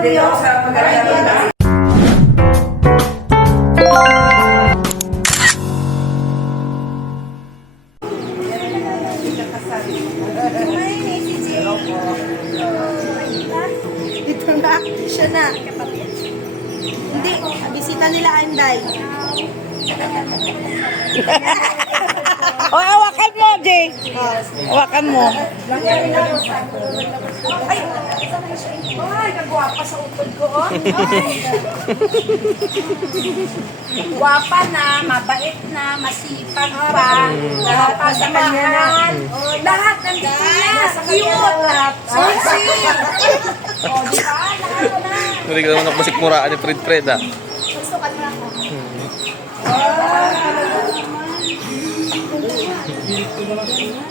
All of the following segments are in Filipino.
Dito ako sa pag-aaral. Ito na, siya na. Hindi, bisita nila Anday. O, hawakan mo, Jay. Hawakan mo. Ay, nagwapa sa utod ko, oh. Guwapa na, mabait na, masipag pa, napasamahan. Lahat nandito na. Cute. Sexy. O, di ba? Lahat na. Hindi ka naman ako masikmuraan ni Fred ah. Gusto ka na ako.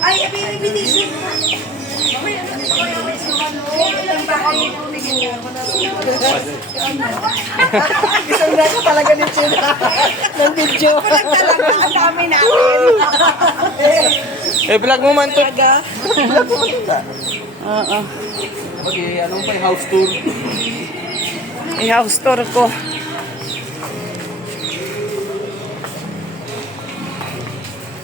Ay, abiri-bilisyon na. Isang na ka talaga ni China. Ng video. Talaga, ang dami natin. Vlog mo man to. Oo. Okay, anong pa yung house tour? I-house tour ko.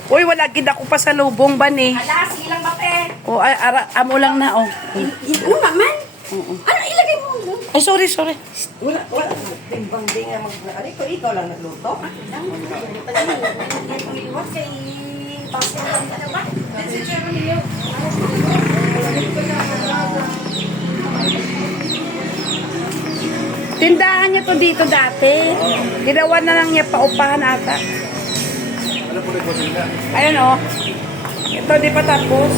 Uy, wala gid ako pa sa lubong ba ni? Ala, sige lang ba, te? O, amo lang na, oh. Ano naman? Ano ilagay mo? Ay, sorry. Wala. Timbang din nga mag-ano. Ikaw lang nagluto. Iwas kay Pastor lang ka na ba? Si Chairman niyo. Tindahan niya to dito dati. Ginawa na lang niya paupahan ata. Ayun, oh. Ito, di pa tapos.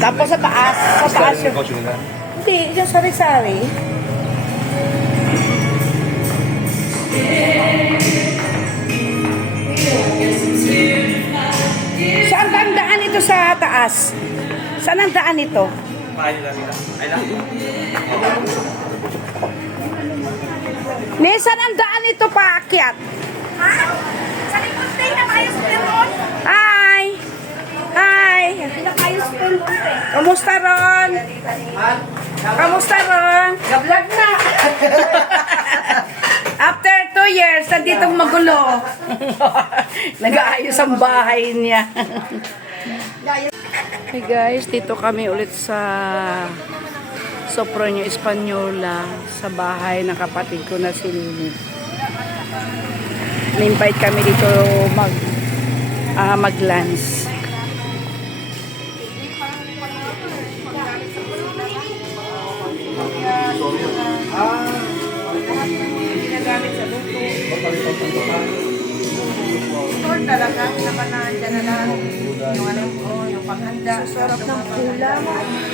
Tapos sa taas. Sa taas yun. Hindi, yung sari-sari. Saan ba ang daan ito sa taas? Saan ang daan ito? Saan ang daan ito paakyat? Ha? Sa likod din na kayo sa Peron. Hi! Hi! Na kayo sa Peron, te. Kamusta ron? Kamusta ron? Gablag na. After 2 years, nandito magulo. Nag-aayos ang bahay niya. Hey guys, dito kami ulit sa Sopronio Española sa bahay ng kapatid ko na si Lily. Na-invite kami dito mag-lunch. Ginagamit sa luto. Store talaga. Nakanahan dyan na lang. Yung ano ko, yung paghanda. Sarap ng ulam.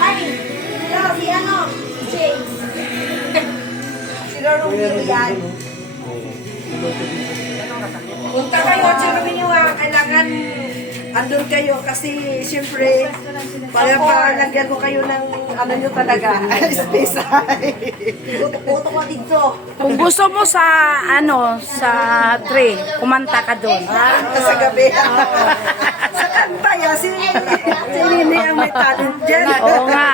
Ay, hello, si ano? James. Si Lorong yan. Punta kayo, sabi niyo kailangan andun kayo kasi siyempre para palagyan ko kayo ng ano nyo talaga, space. Puto ko dito. Kung gusto mo sa tray, kumanta ka doon. Sa gabi. Sa kanta ya, si Nini ang may talent dyan. Oo nga.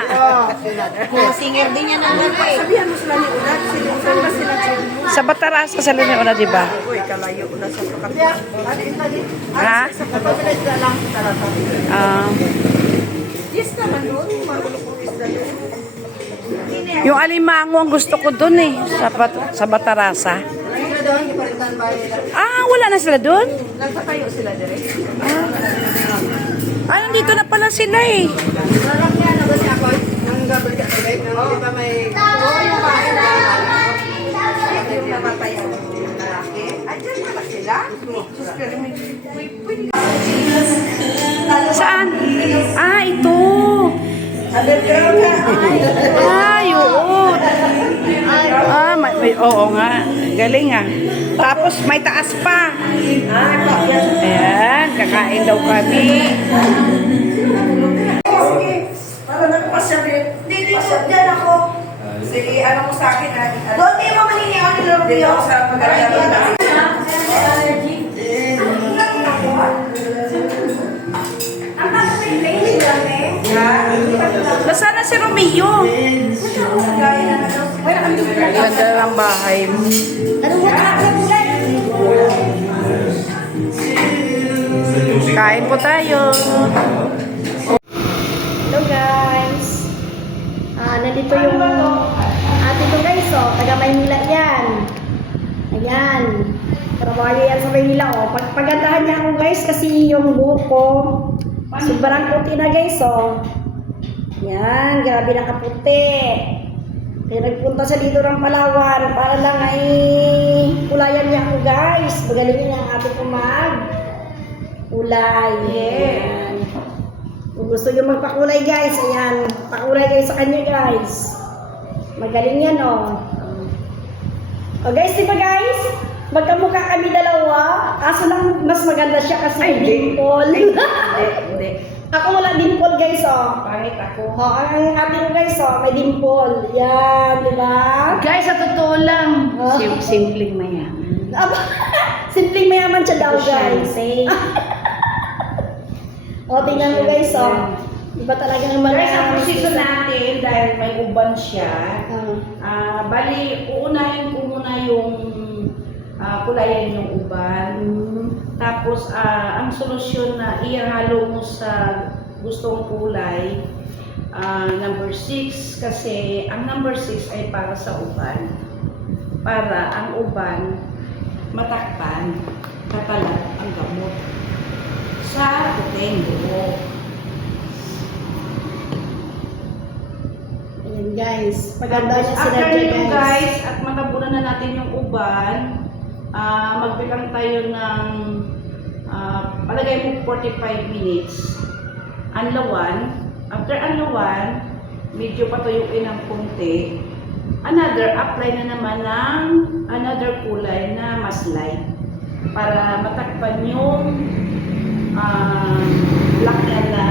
Singer din yan ang ganda eh. Sabihan mo sila ni Unat, saan ba sila dyan? Sa Batarasa sa Liniuna, di ba? Uy, kalayo Unat sa sukat. Ha? Sa pagpapalay na lang sa talata. Yes naman doon, marunong kong isda yun. Yung alimango ang gusto ko doon eh, sa Batarasa. Sila doon, ipalitan ba nila? Wala na sila doon? Nagtatayo sila direct. Nandito na pala sila eh. Sarap niya, nabas niya ako. Ang gabal ka ulit. Di ba may... Oo, yung bahay na. Ito yung namatayan ng lalaki. Ay, dyan pala sila. Sus, pero may... Pwede ka. Saan? Ito. Underground ka. Oo. Oo nga. Galing ah. Tapos may taas pa. Ayan, kakain daw kami. Para nagpasyabit. Hindi, dyan ako. Sige, ano mo sa akin ha? Doon di mo maniniwan ni Lord Dito ako sa pag-aaral. Ang pagkakailangan lang eh. Nasaan na si Romeo? Ganda ng bahay mo. Ano mo Kain po tayo. Hello guys. Nandito yung ate ko guys, oh. Taga Maynila yan. Ayan. Trabaho yan sa Maynila, oh. Pagandahan niya ako guys kasi yung buhok ko sobrang puti na guys, oh. Yan, grabe na kaputi. Kaya nagpunta sa dito ng Palawan para lang ay kulayan niya ako guys. Magalingin ang ate ko kulay. Ayan. Kung gusto nyo magpakulay guys, ayan. Pakulay kayo sa kanya guys. Magaling yan, oh. O guys, di ba guys? Magkamukha kami dalawa. Kaso lang mas maganda siya kasi may dimple. Hindi. Ako wala dimple guys, oh. Pangit ako. Oh, ang ate ko guys, oh, may dimple. Yan, di ba? Guys, sa totoo lang. Oh. Simpleng mayaman. Simpleng mayaman siya daw guys. O, tingnan mo guys, oh. Iba talaga ng mga... Guys, ang proseso natin, dahil may uban siya, bali, uunahin ko muna yung kulayan yung uban. Tapos, ang solusyon na ihalo mo sa gustong kulay, number 6, kasi ang number 6 ay para sa uban. Para ang uban matakpan, katalat ang gamot sa puting buhok. Ayan guys, paganda niya After sila nito guys. guys, at matabunan na natin yung uban, magbilang tayo ng palagay mo 45 minutes. Anlawan. After anlawan, medyo patuyuin ng konti. Apply na naman ng another kulay na mas light para matakpan yung black na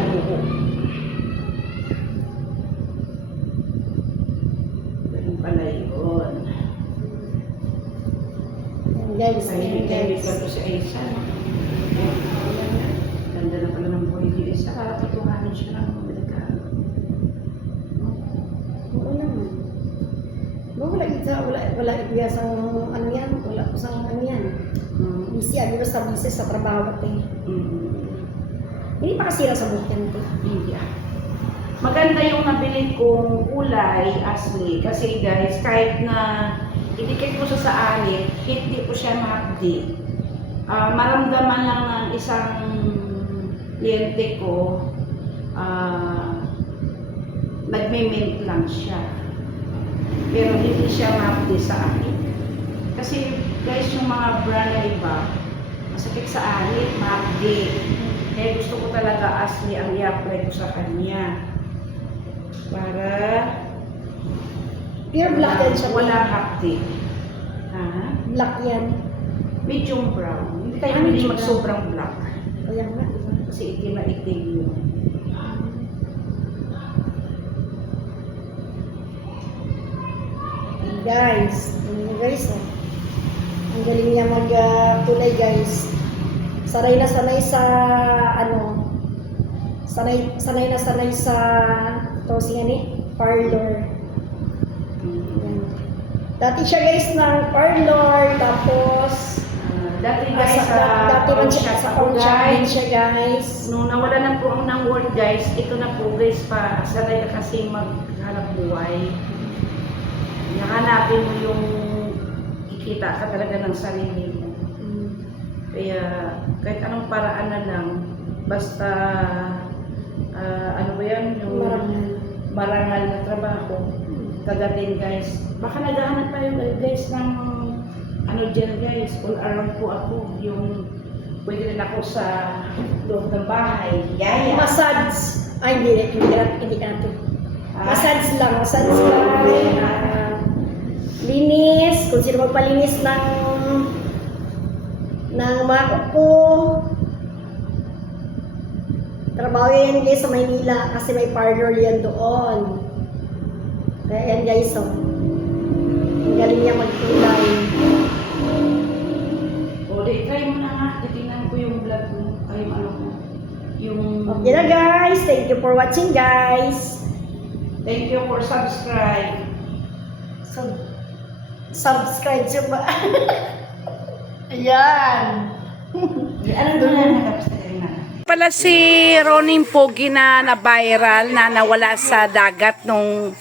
buhok. Ganun pala yun. Ayan guys, ayan Kaya guys. ko si Aisa. Ganda na pala ng buhay ni Aisa. Katutuhanan siya ng Amerikano. Oo naman. Wala ibiyasang ano yan, wala ko sang ano yan. Busy, ano sa busy sa trabaho natin. Hindi pa kasira sa buhok yan ito. Hindi. Maganda yung nabili kong kulay, Ashley. Kasi guys, kahit na idikit ko sa alit, hindi ko siya mahapdi. Maramdaman lang ng isang kliyente ko, nagme-mint lang siya. Pero hindi siya mahapdi sa akin. Kasi guys, yung mga brand na iba, masakit sa alit, mahapdi. Kaya gusto ko talaga Ashley ang i-apply ko sa kanya. Para Pure black yan siya. wala hapdi. Black yan. Medium brown. Hindi tayo Medium pwede brown. mag-sobrang black. Ayan nga, diba? Kasi itim na itim yun. Ayan guys. Ayan guys, oh. Ang galing niya mag-kulay guys. Sanay na sanay sa ano. Sanay na sanay sa ito parlor. Ayan. Dati siya guys ng parlor, tapos Dati guys, dati man siya sa pawn shop din siya guys. Nung nawala na po ang ng word guys, ito na po guys pa sanay ka kasi maghanap buhay. Nahanapin mo yung ikita ka talaga ng sarili mo. Kaya kahit anong paraan na lang, basta ano ba yan? Yung marangal na trabaho. Kagatin guys. Baka naghahanap tayo guys ng ano dyan guys, all around po ako. Yung pwede rin ako sa loob ng bahay. Yaya. Massage. Ay, hindi ka natin. Massage lang. Linis. Kung sino magpalinis ng mga kuko. Trabaho yan guys sa Maynila kasi may parlor yan doon. Kaya yan guys, oh. Ang galing niya magkulay. O, di, try mo na nga. Titingnan ko yung vlog mo. Ay, ano mo. Okay na guys, thank you for watching guys. Thank you for subscribe. Subscribe siya ba? Ayan. Pala si Ronin Pogi na viral na nawala sa dagat nung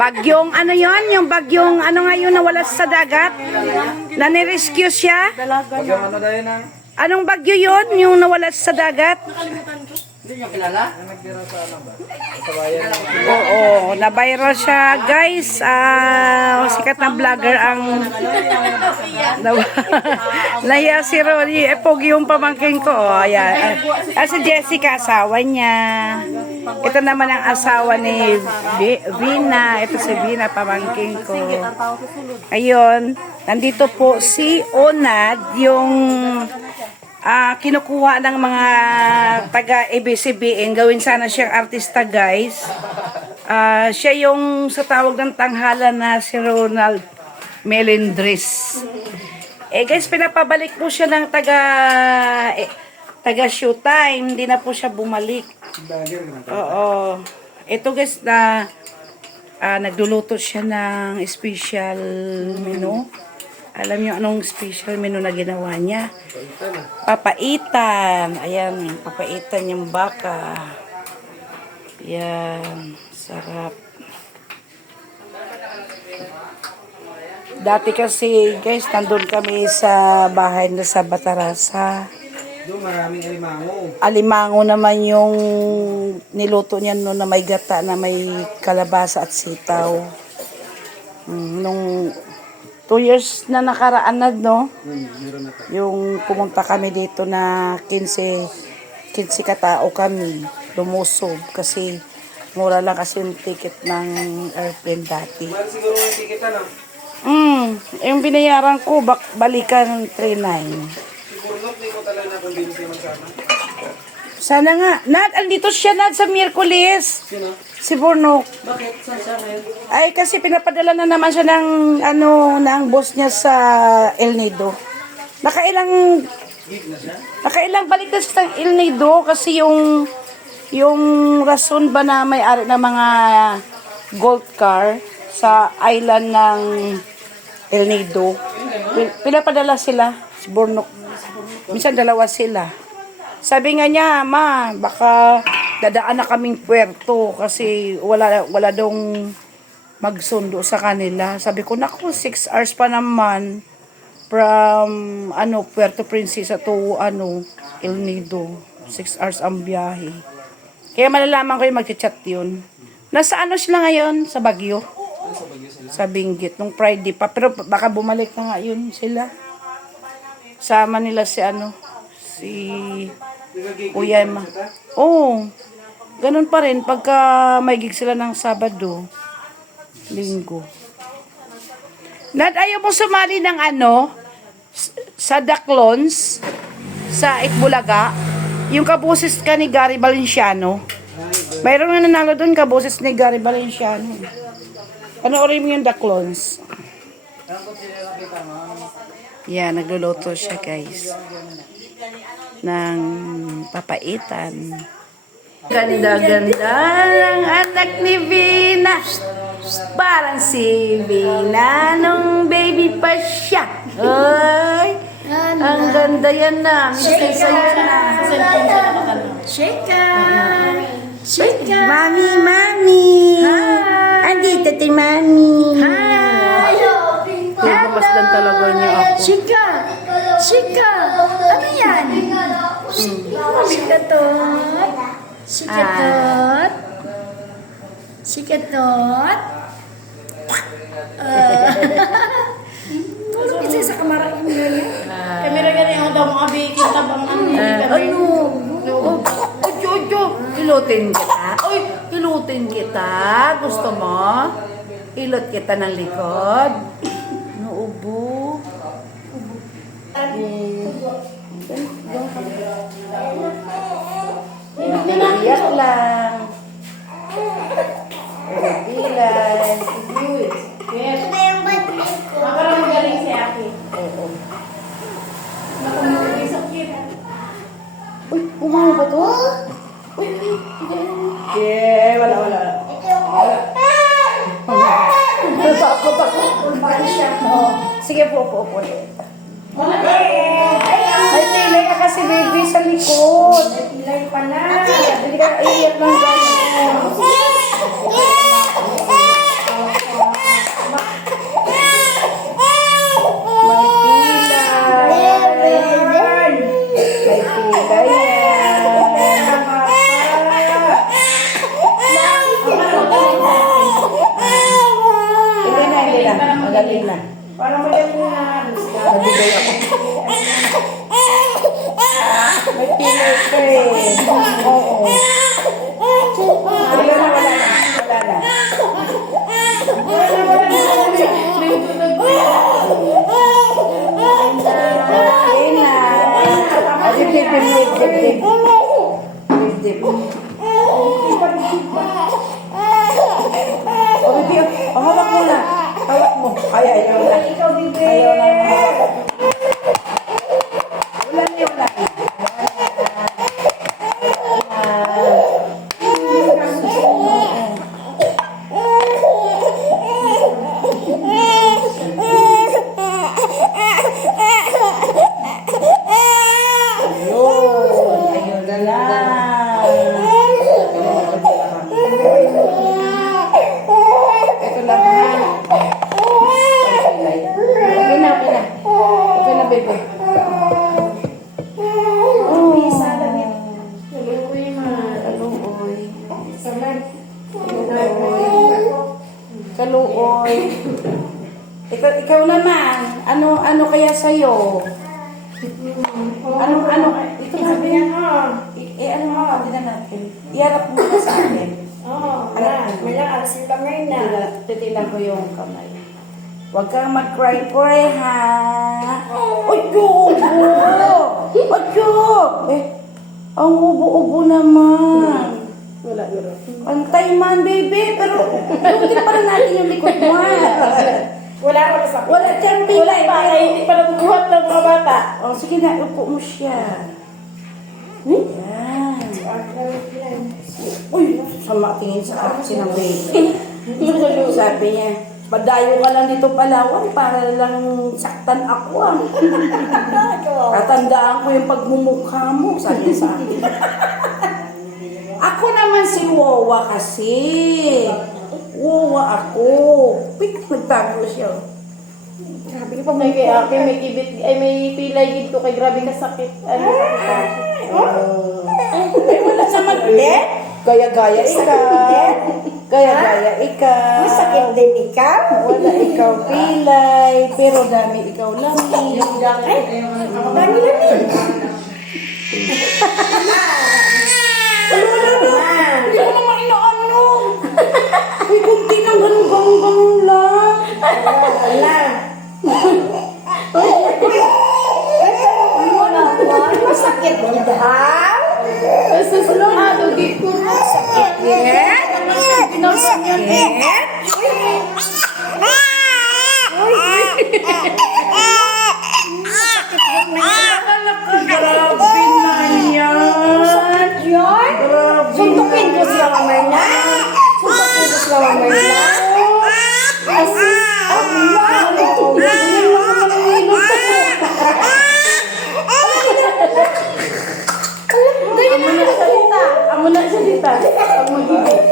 bagyong ano yon, yung bagyong ano nga yun nawala sa dagat, na nirescue siya. Bagyong ano dahil na? Anong bagyo yon yung nawala sa dagat? Hindi niyo kilala? Nagdira sa ano ba? Sa bayan. Oo, na-viral siya, guys. Sikat na vlogger ang nahiya si Ronnie. Pogi yung pamangkin ko. Oh, ayan. Si Jessica, asawa niya. Ito naman ang asawa ni Vina. Ito si Vina, pamangkin ko. Ayun. Nandito po si Onad, yung kinukuha ng mga taga ABCBN, gawin sana siyang artista guys. Siya yung sa tawag ng tanghala na si Ronald Melendres. Guys, pinapabalik po siya ng taga Showtime, hindi na po siya bumalik. Oo. Ito guys na nagluluto siya ng special menu. Alam niyo anong special menu na ginawa niya? Papaitan. Ayan, papaitan yung baka. Ayan, sarap. Dati kasi, guys, nandun kami sa bahay na sa Batarasa. Doon maraming alimango. Alimango naman yung niluto niya noon na may gata, na may kalabasa at sitaw. Nung 2 years na nakaraan na, no? Meron na to. Yung pumunta kami dito na 15 katao kami. Lumusob kasi mura lang kasi yung ticket ng airplane dati. Mahal siguro yung ticket ano? Yung binayaran ko, balikan 3.9. Siguro hindi ko talaga na-convince naman sana. Sana nga. Nad, andito siya, Nad, sa Miyerkules. Sino? Si Burnok. Bakit? Saan siya ngayon? Ay, kasi pinapadala na naman siya ng, ng boss niya sa El Nido. Nakailang Gig na siya? balik na siya sa El Nido kasi yung rason ba na may-ari ng mga gold car sa island ng El Nido. Pinapadala sila, si Burnok. Minsan dalawa sila. Sabi nga niya, ma, baka dadaan na kaming puerto kasi wala dong magsundo sa kanila. Sabi ko, naku, 6 hours pa naman from Puerto Princesa to El Nido. 6 hours ang biyahe. Kaya malalaman ko yung mag-chat yun. Nasa sila ngayon? Sa Baguio? Sa Benguet. Nung Friday pa. Pero baka bumalik na nga yun sila. Sama nila si Kuya Ma. Oo. Ganun pa rin pagka may gig sila ng Sabado, Linggo. Nad, ayaw mo sumali ng sa Daklons, sa Itbulaga, yung kaboses ka ni Gary Valenciano. Mayroon na nanalo doon, kaboses ni Gary Valenciano. Panoorin mo yung Daklons. Yan, nagluluto siya guys ng papaitan. Ganda-ganda ng anak ni Vina. Parang si Vina nung baby pa siya. Ay, ang ganda yan na. Misa yan na. Shake Shake Mami, mami. Andito ti mami. Hi! Pinapasdan talaga niya ako. Chika! Chika! Ano yan? Sikatot? Sikatot? Sikatot? Tulog isa sa kamera niya. Kamera ganyan ang daw mga bikin tabang Ojo, hilutin kita. Uy, hilutin kita. Gusto mo? Hilot kita ng likod. Naubo. Iyak lang. Iyak. Parang magaling si Aki. Oo. Naku, may sakit. Uy, pumawa ba to? Sige po, upo. Ay, pilay ka kasi baby sa likod. Ay, pilay pa na. Hindi ka iiyak ng ganyan. May pilay. May pilay yan. Hindi na. Magaling na. Parang magaling na. Nabigay ako. May pilay ka eh. Oo. Wala na. Okay na. Dip. Hawak mo na. Hawak mo. Ayaw na. Ayaw na. Ulan. Ayun na lang. Ito lang ha. Okay na. Okay na, baby. Kaluoy. Ikaw naman. Ano kaya sa'yo? Ano? Ito sabi niya. Ano mo? Tignan natin. Iharap mo na sa akin. Titinan ko yung kamay. Huwag kang mag-cry-cry, ha? Ang ubo-ubo naman. Pantay man, baby. Pero, hindi pa rin natin yung likod mo, Wala ko na sa Wala dyan, pilay. hindi pa nagbuhat ng mga bata. Sige na, upo mo siya. Yan. Uy, sama tingin sa akin ng baby. Sabi niya, padayo ka lang dito Palawan para lang saktan ako. Tatandaan ko yung pagmumukha mo, sabi niya sa akin. Ako naman si Wawa kasi. Wawa ako. Nagtago siya. Grabe ka pa may kay ate, may kibit, ay may pilay gid ko kay grabe ka sakit. Ano? Ay, wala sa magdet. Gaya-gaya ikaw. Masakit din ikaw. Wala ikaw pilay, pero dami ikaw lami. Dami lami. Hindi ko naman inaano. Uy, kunti lang ganun lang. Wala. Masakit din daw. Susunod, di ko. Sakit din. Masakit. Grabe na yan. Sakit yan? Suntukin ko sila mamay na. Amo na salita. Pag magiging.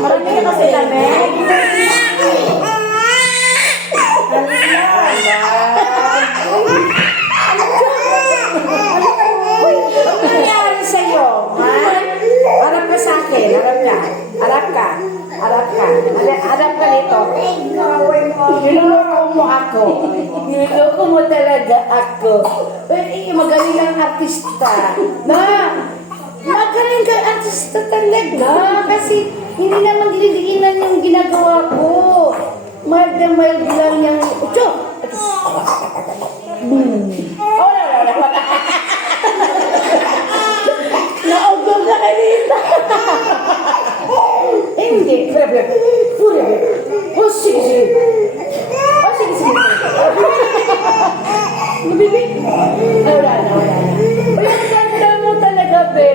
Marami ka kasi lamig. Ano nangyari sa'yo? Harap ka sa akin. Harap ka dito. Niloloko mo ako. Niloloko mo talaga ako. Magaling ang artista. Magaling ka artista talaga. Kasi hindi naman dinidiinan yung ginagawa ko. Mild lang yung... Ucho! Naugong ka kanina. Hindi. Sige. Nabibig? Wala na. Uy, ang ganda mo talaga, be.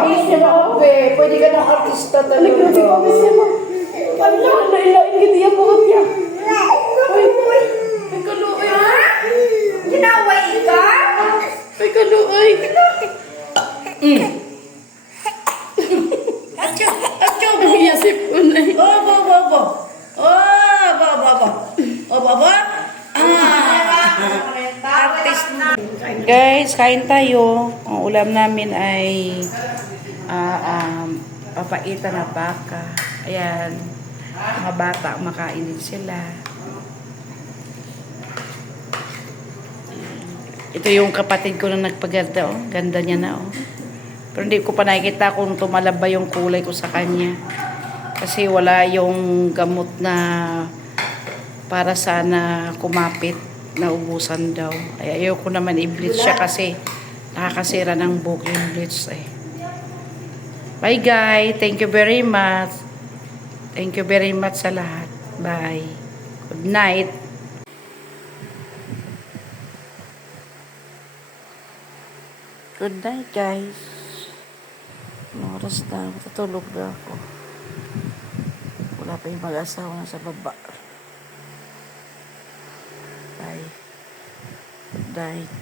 mag-iisip ako. Pwede ka ng artista Grabe ko kasi mo. Ay, nailain gid iya mo niya. Uy, ay kaluoy. Ginaway ka? Ay kaluoy. Atyo! Iyasip ko na. Oh, bo. Oh, bo. Artist na. Guys, kain tayo. Ang ulam namin ay papaitan na baka. Ayan. Mga bata, makain din sila. Ito yung kapatid ko na nagpaganda, oh. Ganda niya na, oh. Pero hindi ko pa nakikita kung tumalab ba yung kulay ko sa kanya. Kasi wala yung gamot na para sana kumapit, naubusan daw. Ay, ayaw ko naman i-bleach siya kasi nakakasira ng buhok yung bleach eh. Bye guys. Thank you very much. Thank you very much sa lahat. Bye. Good night. Good night guys. Anong oras na? Matutulog na ako. Wala pa yung mag-asawa na sa baba. Bye. Good night.